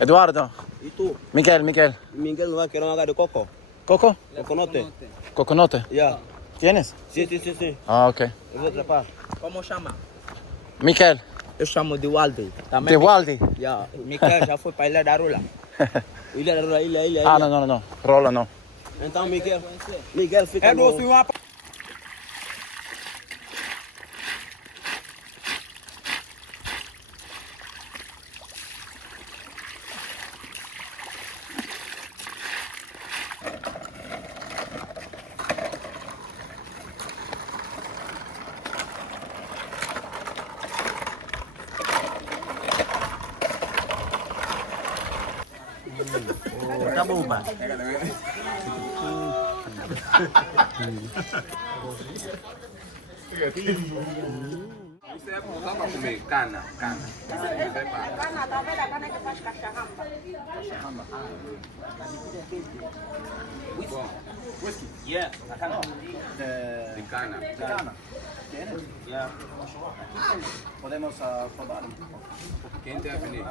Eduardo. ¿Y tú? Miguel. Miguel no va a querer un de coco. ¿Coco? Coconote. ¿Coconote? Ya. ¿Tienes? Sí. Ah, ok. Eu vou atrapar. Como chama? Miguel. Eu chamo de Waldi. De Waldi? Ya. Miguel já foi para a Ilha da Rola. Ilha da Rola, ilha. Ah, no. Rola no. Então, Miguel fica no... Tá bom, pá. Isso é bom, dá pra comer cana. Cana, tá vendo? A cana é que faz cacharramba. Whisky. Yeah, a cana. De cana. Yeah. Podemos probar. Quem tem a venir?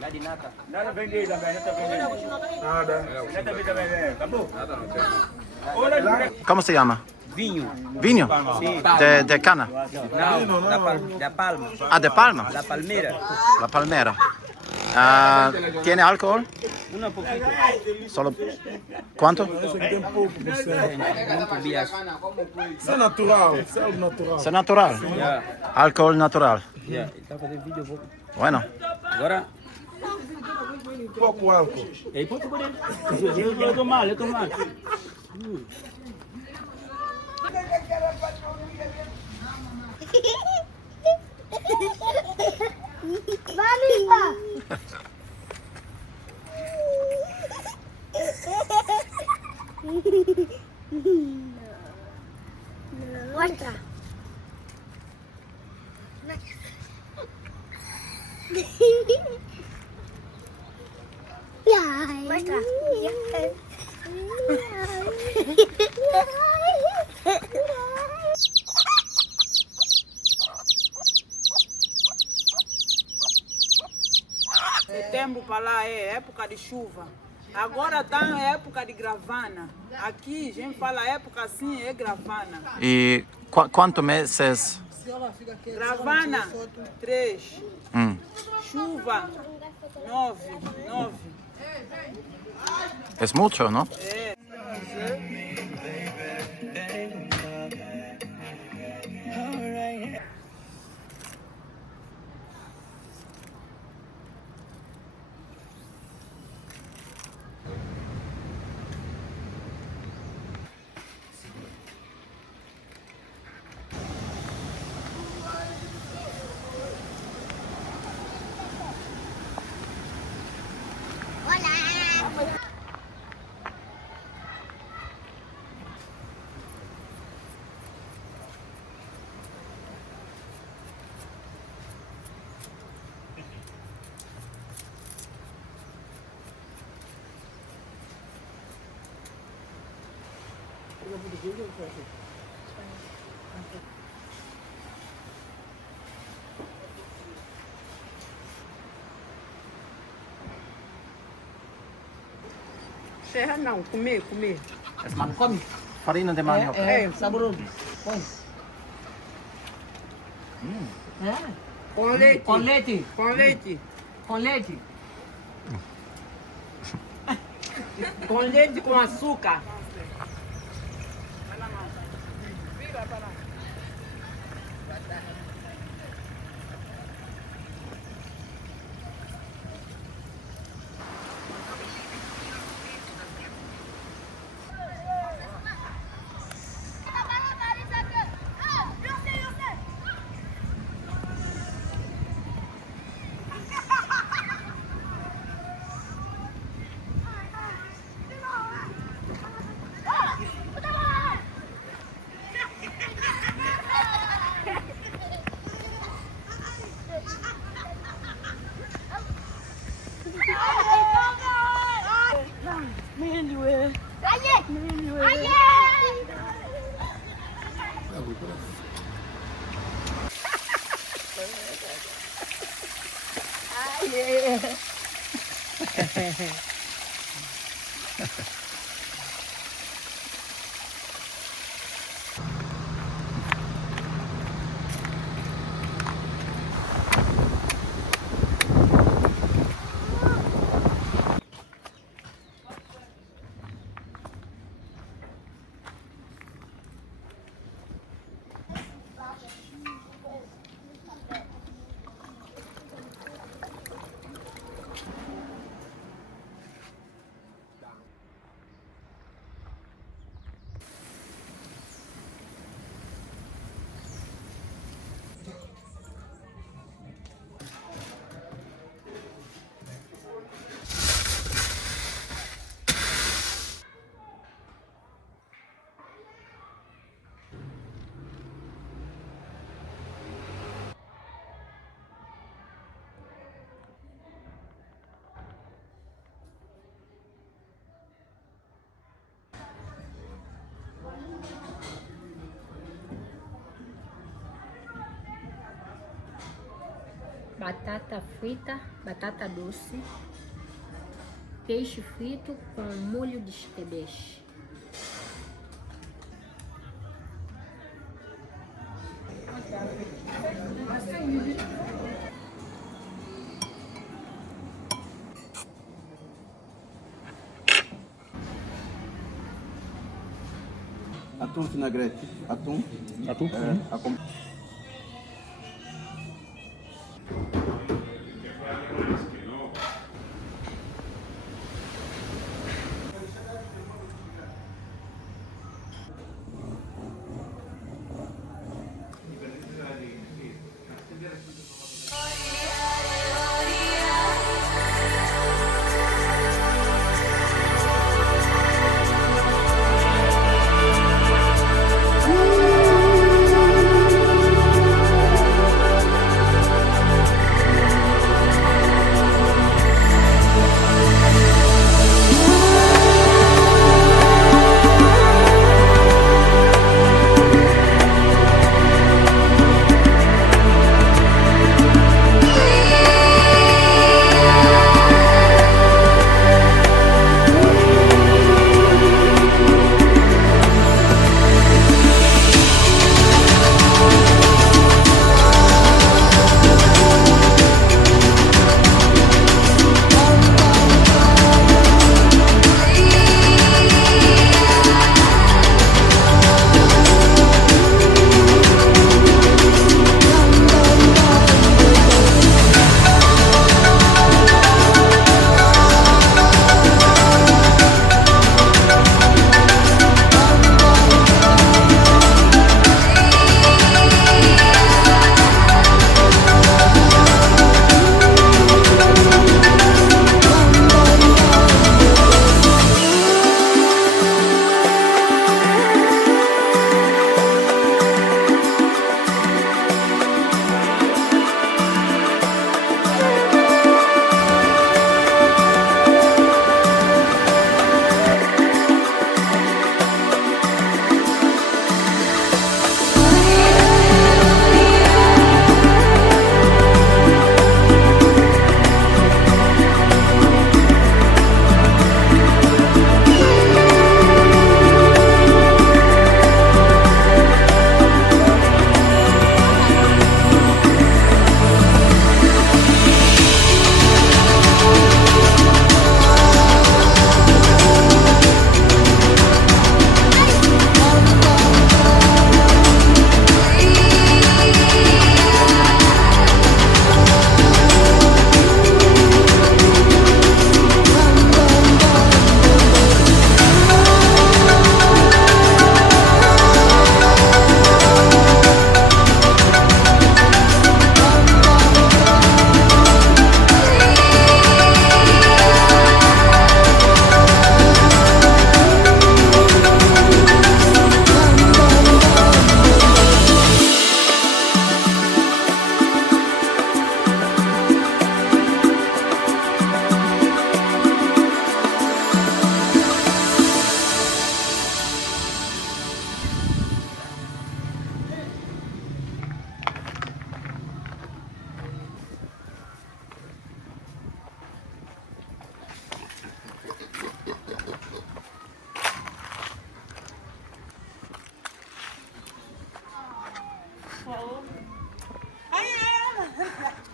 Lá de nata. Nada vendido também, não está vendido. Nada. Não está vendido, acabou. Nada não tem. ¿Cómo se llama? Vinho. ¿Vino? Sí. De cana. Não, da palma. Ah, de palma. La palmera. La palmera. Ah, ¿tiene alcohol? Una poquito. Solo. ¿Cuánto? Tem pouco por cento. Muito bias. Isso é natural, isso é algo natural. ¿Es natural? Yeah. Alcohol natural. Yeah. Ele tá fazendo vídeo, eu vou. Bueno. Agora. Pouco álcool. Ei, pouco por ele. Eu tô mal. Muestra. Muestra. Setembro para lá é época de chuva. Agora está a época de gravana. Aqui a gente fala época assim, é gravana. ¿Y cuántos meses? Gravana, 3. Chuva, 9. Es mucho, ¿no? É. Serra não, comer. Es mankom. Farina de manioc. Saboroso. Põe. Com leite. Com leite. Com leite. Com leite. Com leite com açúcar. Batata frita, batata doce, peixe frito com molho de cebeche. Atum vinagrete. Atum. Atum?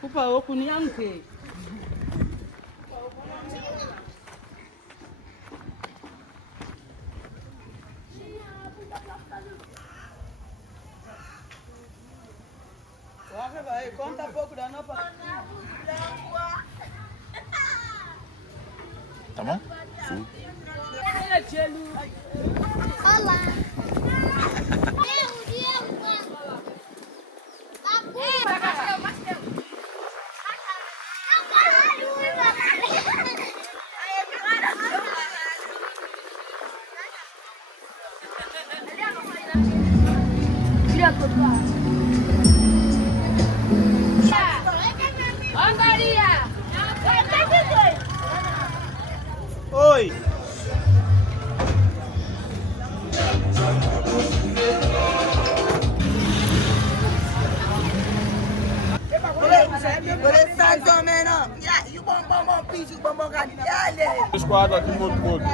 Kupa oku ni yanke. Conta pouco da nossa. Tá bom? Olá. Oi! São Tomé não. E o bombom piso, o bombom grande. Esquadra aqui no outro.